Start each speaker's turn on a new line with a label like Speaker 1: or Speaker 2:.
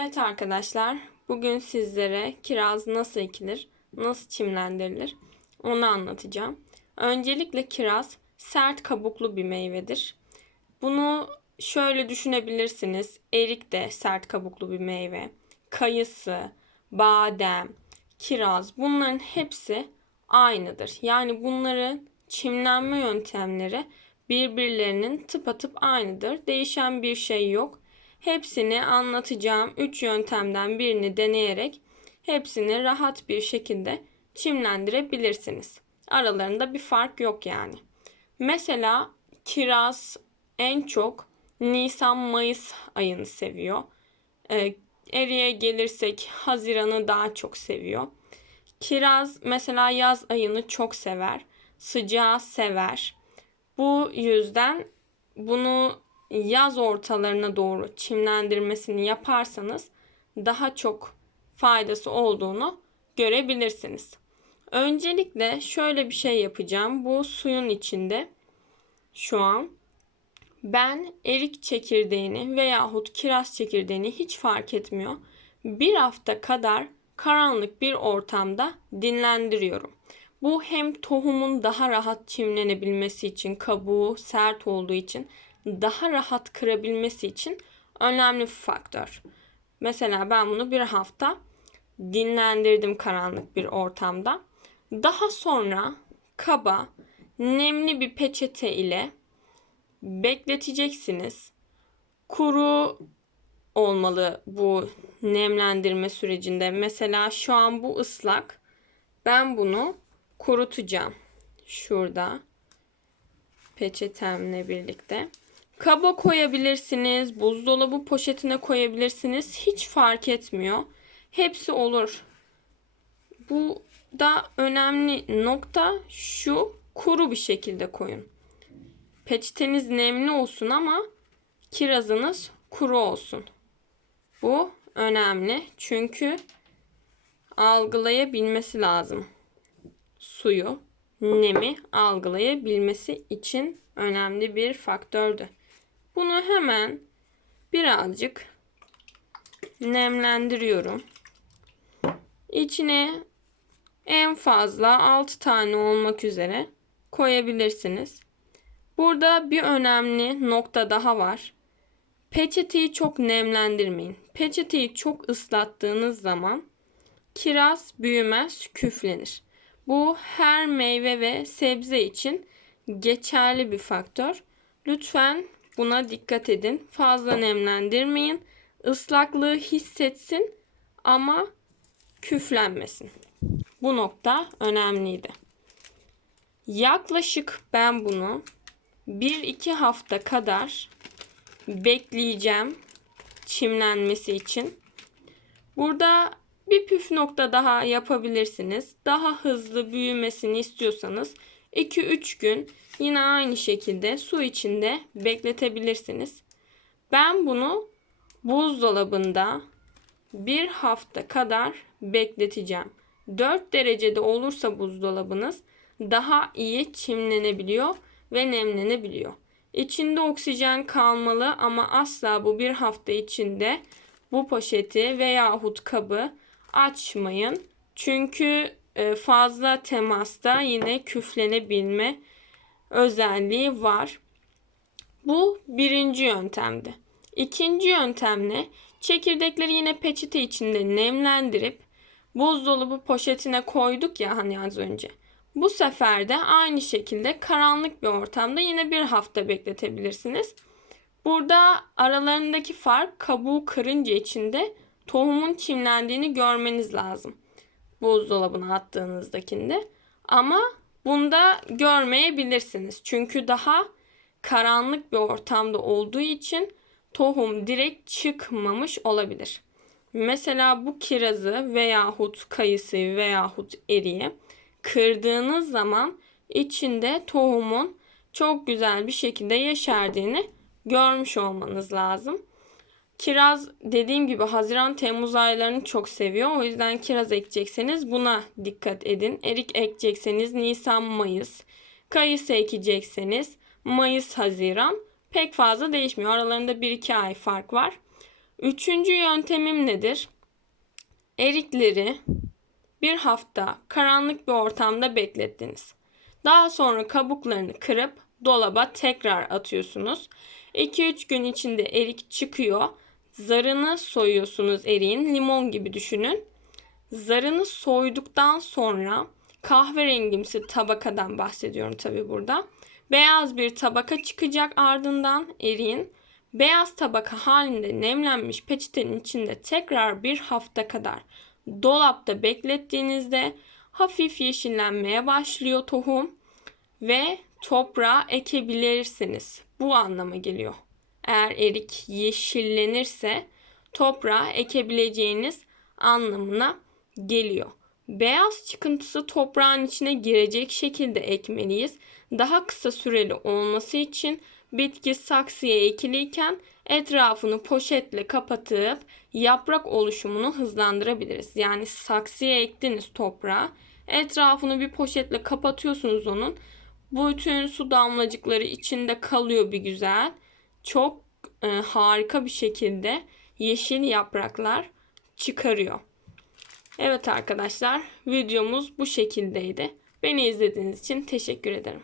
Speaker 1: Evet arkadaşlar, bugün sizlere kiraz nasıl ekilir, nasıl çimlendirilir onu anlatacağım. Öncelikle kiraz sert kabuklu bir meyvedir. Bunu şöyle düşünebilirsiniz. Erik de sert kabuklu bir meyve. Kayısı, badem, kiraz bunların hepsi aynıdır. Yani bunların çimlenme yöntemleri birbirlerinin tıpatıp aynıdır. Değişen bir şey yok. Hepsini anlatacağım 3 yöntemden birini deneyerek hepsini rahat bir şekilde çimlendirebilirsiniz. Aralarında bir fark yok yani. Mesela kiraz en çok Nisan-Mayıs ayını seviyor. Ee, eriye gelirsek Haziran'ı daha çok seviyor. Kiraz mesela yaz ayını çok sever. Sıcağı sever. Bu yüzden bunu yaz ortalarına doğru çimlendirmesini yaparsanız daha çok faydası olduğunu görebilirsiniz. Öncelikle şöyle bir şey yapacağım. Bu suyun içinde şu an ben erik çekirdeğini veyahut kiraz çekirdeğini hiç fark etmiyor. Bir hafta kadar karanlık bir ortamda dinlendiriyorum. Bu hem tohumun daha rahat çimlenebilmesi için, kabuğu sert olduğu için daha rahat kırabilmesi için önemli bir faktör. Mesela ben bunu bir hafta dinlendirdim karanlık bir ortamda. Daha sonra kaba nemli bir peçete ile bekleteceksiniz. Kuru olmalı bu nemlendirme sürecinde. Mesela şu an bu ıslak. Ben bunu kurutacağım. Şurada peçetemle birlikte. Kaba koyabilirsiniz, buzdolabı poşetine koyabilirsiniz. Hiç fark etmiyor. Hepsi olur. Bu da önemli nokta şu kuru bir şekilde koyun. Peçeteniz nemli olsun ama kirazınız kuru olsun. Bu önemli çünkü algılayabilmesi lazım. Suyu, nemi algılayabilmesi için önemli bir faktördü. Bunu hemen birazcık nemlendiriyorum. İçine en fazla 6 tane olmak üzere koyabilirsiniz. Burada bir önemli nokta daha var. Peçeteyi çok nemlendirmeyin. Peçeteyi çok ıslattığınız zaman kiraz büyümez, küflenir. Bu her meyve ve sebze için geçerli bir faktör. Lütfen buna dikkat edin. Fazla nemlendirmeyin. Islaklığı hissetsin ama küflenmesin. Bu nokta önemliydi. Yaklaşık ben bunu 1-2 hafta kadar bekleyeceğim çimlenmesi için. Burada bir püf nokta daha yapabilirsiniz. Daha hızlı büyümesini istiyorsanız 2-3 gün yine aynı şekilde su içinde bekletebilirsiniz. Ben bunu buzdolabında bir hafta kadar bekleteceğim. 4 derecede olursa buzdolabınız daha iyi çimlenebiliyor ve nemlenebiliyor. İçinde oksijen kalmalı ama asla bu bir hafta içinde bu poşeti veyahut kabı açmayın. Çünkü fazla temasta yine küflenebilme özelliği var. Bu birinci yöntemdi. İkinci yöntem ne? Çekirdekleri yine peçete içinde nemlendirip buzdolabı poşetine koyduk ya hani az önce. Bu sefer de aynı şekilde karanlık bir ortamda yine bir hafta bekletebilirsiniz. Burada aralarındaki fark kabuğu kırınca içinde tohumun çimlendiğini görmeniz lazım. Buzdolabına attığınızdakinde. Ama bunda görmeyebilirsiniz. Çünkü daha karanlık bir ortamda olduğu için tohum direkt çıkmamış olabilir. Mesela bu kirazı veyahut kayısı veyahut eriye kırdığınız zaman içinde tohumun çok güzel bir şekilde yeşerdiğini görmüş olmanız lazım. Kiraz dediğim gibi Haziran Temmuz aylarını çok seviyor. O yüzden kiraz ekecekseniz buna dikkat edin. Erik ekecekseniz Nisan Mayıs. Kayısı ekecekseniz Mayıs Haziran pek fazla değişmiyor. Aralarında 1-2 ay fark var. Üçüncü yöntemim nedir? Erikleri bir hafta karanlık bir ortamda beklettiniz. Daha sonra kabuklarını kırıp dolaba tekrar atıyorsunuz. 2-3 gün içinde erik çıkıyor. Zarını soyuyorsunuz eriğin. Limon gibi düşünün. Zarını soyduktan sonra kahverengimsi tabakadan bahsediyorum tabi burada. Beyaz bir tabaka çıkacak ardından eriğin. Beyaz tabaka halinde nemlenmiş peçetenin içinde tekrar bir hafta kadar dolapta beklettiğinizde hafif yeşillenmeye başlıyor tohum ve toprağa ekebilirsiniz. Bu anlama geliyor. Eğer erik yeşillenirse toprağa ekebileceğiniz anlamına geliyor. Beyaz çıkıntısı toprağın içine girecek şekilde ekmeliyiz. Daha kısa süreli olması için bitki saksıya ekiliyken etrafını poşetle kapatıp yaprak oluşumunu hızlandırabiliriz. Yani saksıya ektiniz toprağa. Etrafını bir poşetle kapatıyorsunuz onun. Bütün su damlacıkları içinde kalıyor bir güzel. Çok e, harika bir şekilde yeşil yapraklar çıkarıyor. Evet arkadaşlar videomuz bu şekildeydi. Beni izlediğiniz için teşekkür ederim.